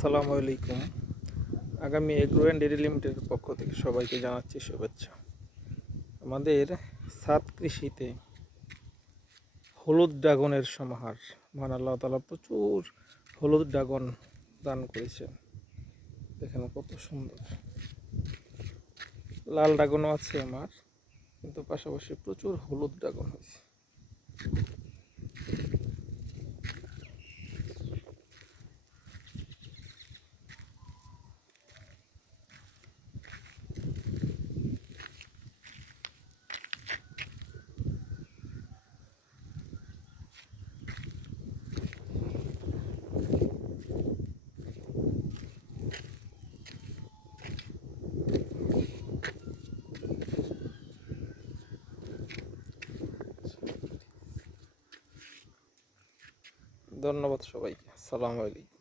আসসালামু আলাইকুম। আগামী এগ্রো অ্যান্ড ডেইরি লিমিটেডের পক্ষ থেকে সবাইকে জানাচ্ছি শুভেচ্ছা। আমাদের ছাদ কৃষিতে হলুদ ড্রাগনের সমাহার, মহান আল্লাহ তাআলা প্রচুর হলুদ ড্রাগন দান করেছেন। দেখেন কত সুন্দর। লাল ড্রাগনও আছে আমার, কিন্তু পাশাপাশি প্রচুর হলুদ ড্রাগন হয়েছে। ধন্যবাদ সবাইকে। আসসালামু আলাইকুম।